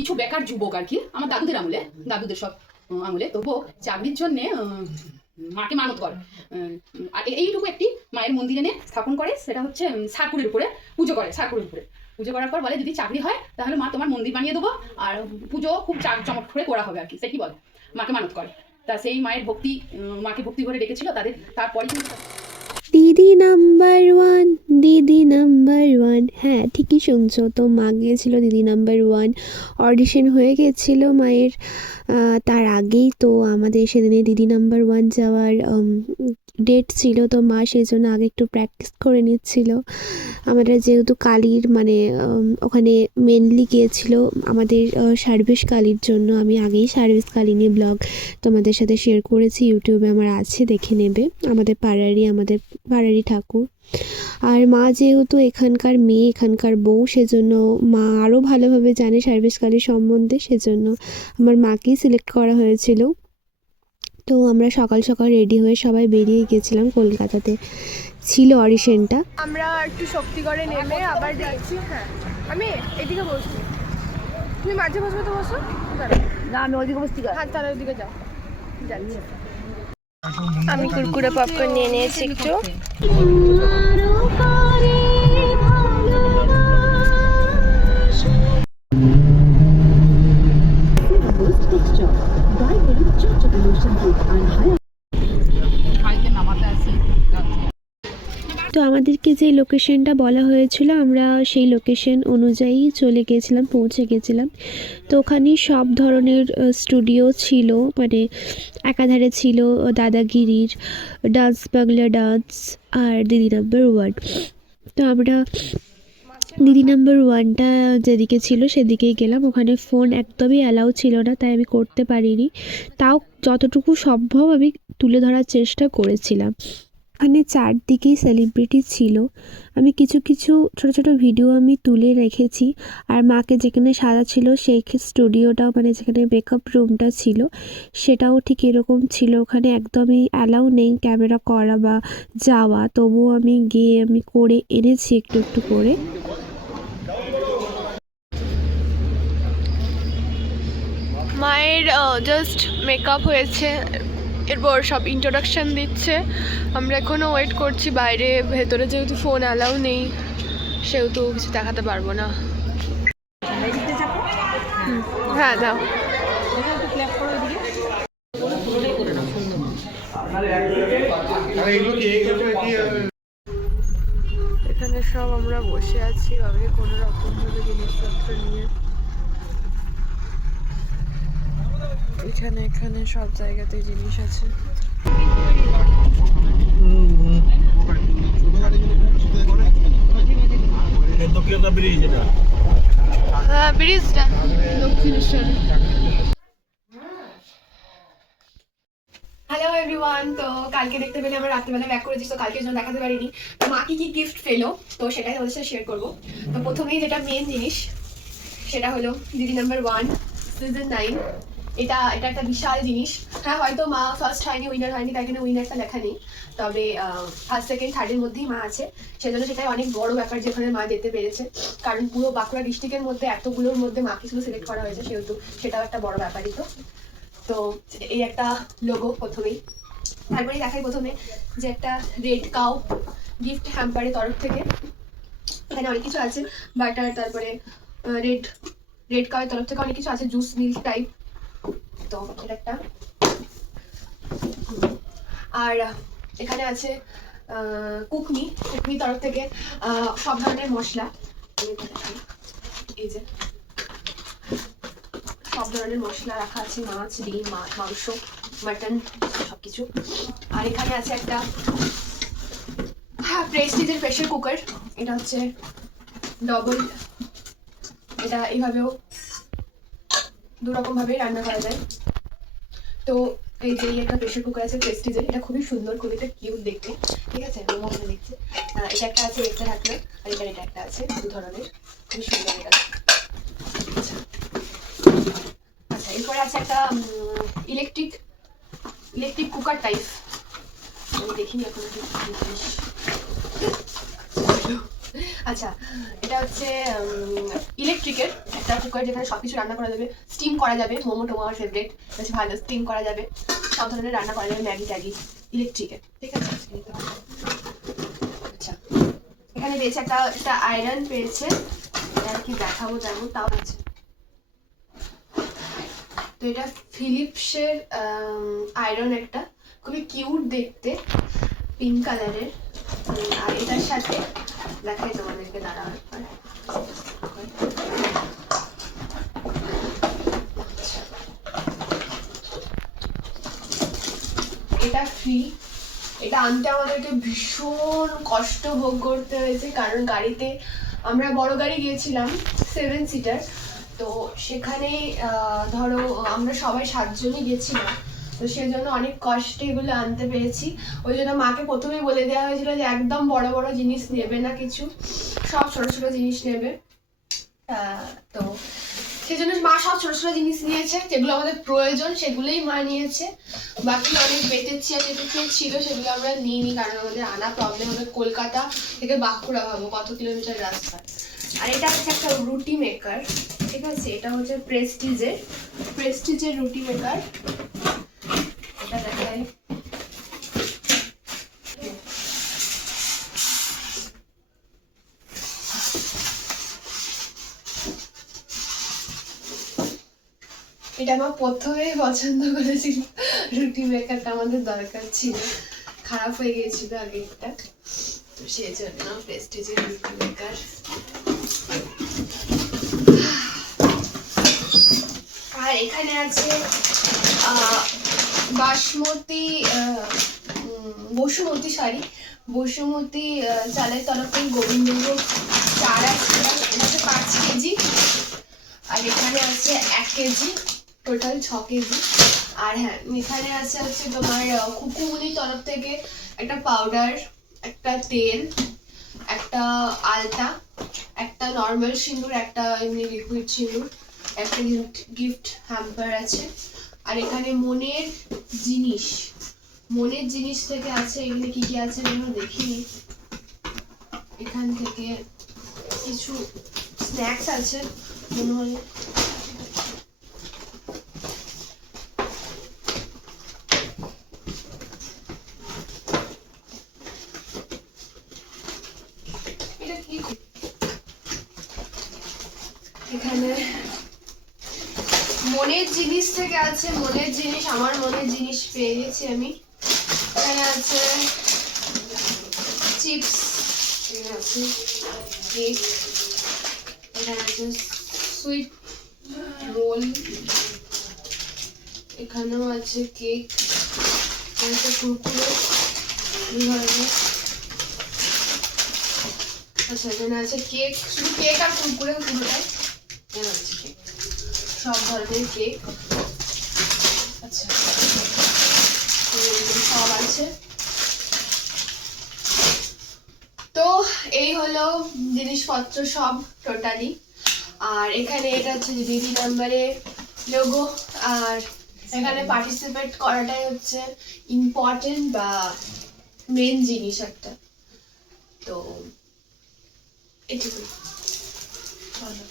কিছু বেকার যুবক আর কি, আমার দাদুদের আমলে, দাদুদের সব আমলে। তবুও চাকরির জন্যে মাকে মানত করে। আর এই- এইটুকু একটি মায়ের মন্দির এনে স্থাপন করে, সেটা হচ্ছে সারকুড়ের উপরে পুজো করে, সারকুড়ের উপরে। পুজো করার পর বলে, যদি চাকরি হয়, তাহলে মা তোমার মন্দির বানিয়ে দেবো, আর পুজো খুব চাক চমক করে করা হবে আর কি, সে কি বলে? মাকে মানত করে। তা সেই মায়ের ভক্তি মাকে ভক্তি করে রেখেছিল তাদের তারপরে কিন্তু Didi number one, Didi number one. হ্যাঁ ঠিকই শুনছো তো, মা গিয়েছিল দিদি নাম্বার ওয়ান। অডিশন হয়ে গেছিল মায়ের তার আগেই তো আমাদের সেদিনে দিদি নাম্বার ওয়ান যাওয়ার ডেট ছিল তো মা সেই জন্য আগে একটু প্র্যাকটিস করে নিচ্ছিল। আমাদের যেহেতু কালীর মানে ওখানে মেনলি গিয়েছিল আমাদের সার্ভিস কালীর জন্য। আমি আগেই সার্ভিস কালী নিয়ে ব্লগ তোমাদের সাথে শেয়ার করেছি ইউটিউবে আমার আছে, দেখে নেবে। আমাদের পাড়ারই, আমাদের পাড়ারই ঠাকুর। আর মা যেহেতু এখানকার মেয়ে এখানকার বউ সেজন্য মা আরও ভালোভাবে জানে সার্ভিস কালীর সম্বন্ধে সেজন্য আমার মাকেই সিলেক্ট করা হয়েছিল। তো আমরা সকাল সকাল রেডি হয়ে সবাই বেরিয়ে গেছিলাম কলকাতাতে। ছিল অডিশনটা আমরা একটু শক্তিগড়ে নেমে আবার যাচ্ছি। হ্যাঁ। আমি এদিকে বসবো তুমি মাঝে বসবে তো বসো। না আমি ওদিকে বসতে হ্যাঁ তাহলে ওদিকে যাও। যাচ্ছি। আমি কুরকুরে পপকর্ন নিয়ে নিয়েছি একটু তো আমাদেরকে যে লোকেশনটা বলা হয়েছিল, আমরা সেই লোকেশন অনুযায়ী চলে গেছিলাম, পৌঁছে গেছিলাম। তো ওখানে সব ধরনের স্টুডিও ছিল মানে একাধারে ছিল দাদাগিরির ডান্স বাংলা ডান্স আর দিদি নাম্বার ওয়ান তো আমরা দিদি নাম্বার ওয়ানটা যেদিকে ছিল সেদিকেই গেলাম। ওখানে ফোন একদমই অ্যালাউ ছিল না, তাই আমি করতে পারিনি। তাও যতটুকু সম্ভব আমি তুলে ধরার চেষ্টা করেছিলাম। ওখানে চারদিকেই সেলিব্রিটি ছিল। আমি কিছু কিছু ছোট ছোট ভিডিও আমি তুলে রেখেছি। আর মাকে যেখানে সাজা ছিল, সেই স্টুডিওটাও মানে যেখানে মেকআপ রুমটা ছিল, সেটাও ঠিক এরকম ছিল। ওখানে একদমই অ্যালাউ নেই ক্যামেরা করা বা যাওয়া। তবুও আমি গিয়ে আমি করে এনেছি একটু একটু করে। মায়ের জাস্ট মেকআপ হয়েছে। এরপর সব ইন্ট্রোডাকশন দিচ্ছে। আমরা এখনও ওয়েট করছি বাইরে, ভেতরে যেহেতু ফোন অ্যালাউ নেই, সেহেতু কিছু দেখাতে পারব না। হ্যাঁ দাও। এখানে সব আমরা বসে আছি ভাবে কোনো রকম ভাবে জিনিসপত্র নিয়ে। এখানে এখানে সব জায়গাতে জিনিস আছে। হ্যাঁ হ্যালো এভরিওয়ান তো কালকে দেখতে পেলে আমরা রাত্রিবেলা ব্যাক করেছি তো কালকে জন্য দেখাতে পারিনি। তো মা কি কি গিফট পেল তো সেটাই তোমাদের সাথে শেয়ার করব। তো প্রথমেই যেটা মেন জিনিস সেটা হলো দিদি নাম্বার ওয়ান সিজন নাইন এটা এটা একটা বিশাল জিনিস। হ্যাঁ হয়তো মা ফার্স্ট হয়নি উইনার হয়নি তাই জন্য উইনারটা লেখা নেই। তবে ফার্স্ট সেকেন্ড থার্ডের মধ্যেই মা আছে। সেজন্য সেটাই অনেক বড় ব্যাপার যেখানে মা যেতে পেরেছে। কারণ পুরো বাঁকুড়া ডিস্ট্রিক্টের মধ্যে এতগুলোর মধ্যে মাকে শুধু সিলেক্ট করা হয়েছে, সেহেতু সেটাও একটা বড় ব্যাপারই তো। তো, এই একটা লোগো প্রথমেই। তারপরে দেখাই প্রথমে যে একটা রেড কাউ গিফট হ্যাম্পারের তরফ থেকে। এখানে অনেক কিছু আছে বাটার তারপরে রেড রেড কাউয়ের তরফ থেকে অনেক কিছু আছে জুস মিল্ক টাইপ তো এটা একটা আর এখানে আছে কুকনি কুকনি তরফ থেকে সব ধরনের মশলা। এই যে, সব ধরনের মশলা রাখা আছে, মাছ, ডিম মাংস, মাটন, সবকিছু। আর এখানে আছে একটা হ্যাঁ প্রেস্টিজের প্রেশার কুকার। এটা হচ্ছে ডবল এটা এইভাবেও দু রকম ভাবে রান্না করা যায়। তো এই যে একটা প্রেশার কুকার আছে প্রেস্টিজের এটা খুবই সুন্দর খুবই একটা কিউট দেখতে। ঠিক আছে? মনে দেখতে এটা একটা আছে, একটা ঢাকনা, আর এখানে এটা একটা আছে, দু ধরনের। খুবই সুন্দর এটা। আচ্ছা আচ্ছা এরপরে আছে একটা ইলেকট্রিক ইলেকট্রিক কুকার টাইপ আমি দেখিনি এখন জিনিস। আচ্ছা এটা হচ্ছে ইলেকট্রিকের একটা কুকার যেখানে সব কিছু রান্না করা যাবে। স্টিম করা যাবে, মোমো টোমো আমার ফেভারিট বেশ ভালো স্টিম করা যাবে। সব ধরনের রান্না করা যাবে, ম্যাগি ট্যাগি ইলেকট্রিকের ঠিক আছে? আচ্ছা এখানে পেয়েছে একটা একটা আয়রন পেয়েছে। আর কি দেখাবো তেমন তাও আছে। তো এটা ফিলিপসের আয়রন একটা। খুবই কিউট দেখতে পিঙ্ক কালারের আর এটার সাথে দেখাই তোমাদেরকে দাঁড়া একবার। এটা ফ্রি এটা আনতে আমাদেরকে ভীষণ কষ্ট ভোগ করতে হয়েছে, কারণ গাড়িতে আমরা বড় গাড়ি গিয়েছিলাম সেভেন সিটার তো সেখানে ধরো, আমরা সবাই সাতজনই গেছিলাম তো সেজন্য অনেক কষ্টে এগুলো আনতে পেরেছি। ওই জন্য মাকে প্রথমেই বলে দেওয়া হয়েছিল যে একদম বড় বড় জিনিস নেবে না কিছু, সব ছোট ছোট জিনিস নেবে। তো সেই জন্য মা সব ছোট ছোট জিনিস নিয়েছে, যেগুলো আমাদের প্রয়োজন সেগুলোই মা নিয়েছে। বাকি অনেক বেতের চেয়ার টেতের ছিল সেগুলো আমরা নিইনি, কারণ আমাদের আনা প্রবলেম হবে কলকাতা থেকে বাঁকুড়া ভাবো, কত কিলোমিটার রাস্তা। আর এটা হচ্ছে একটা রুটি মেকার ঠিক আছে? এটা হচ্ছে প্রেস্টিজের প্রেস্টিজের রুটি মেকার এটা দেখাই এটা আমার প্রথমেই পছন্দ করেছিল? রুটি মেকারটা আমাদের দরকার ছিল। খারাপ হয়ে গিয়েছিল আগেরটা। তো সেই জন্য প্রেস্টিজের রুটি মেকার আর এখানে আছে বাসমতি বসুমতি শাড়ি। বসুমতি চালের তরফে গোবিন্দভোগ, চার আছে পাঁচ কেজি। আর এখানে আছে এক কেজি। টোটাল ছ কেজি আর হ্যাঁ এখানে আছে হচ্ছে তোমার খুকুমুনির তরফ থেকে একটা পাউডার একটা তেল, একটা আলতা, একটা নর্মাল সিঁদুর, একটা এমনি লিকুইড সিঁদুর, একটা গিফট গিফট হ্যাম্পার আছে। আর এখানে মনের জিনিস মনের জিনিস থেকে আছে এখানে কি কি আছে যেন দেখিনি। এখান থেকে কিছু স্ন্যাক্স আছে, মনে হয়। এখানে মনের জিনিস থেকে আছে, মনের জিনিস, আমার মনের জিনিস পেয়ে গেছি আমি। এখানে আছে চিপস আছে কেক, এখানে আছে সুইট রোল, এখানেও আছে কেক আছে কুরকুরে ধরনের। আচ্ছা এখানে আছে কেক, শুধু কেক আর কুরকুরে পুরোটাই সব ধরনের কেক আচ্ছা সব আছে তো এই হলো জিনিসপত্র সব টোটালি আর এখানে এটা হচ্ছে দিদি নাম্বারে লোগো আর এখানে পার্টিসিপেট করাটাই হচ্ছে ইম্পর্টেন্ট বা মেন জিনিস একটা। তো এটুকুই। চলো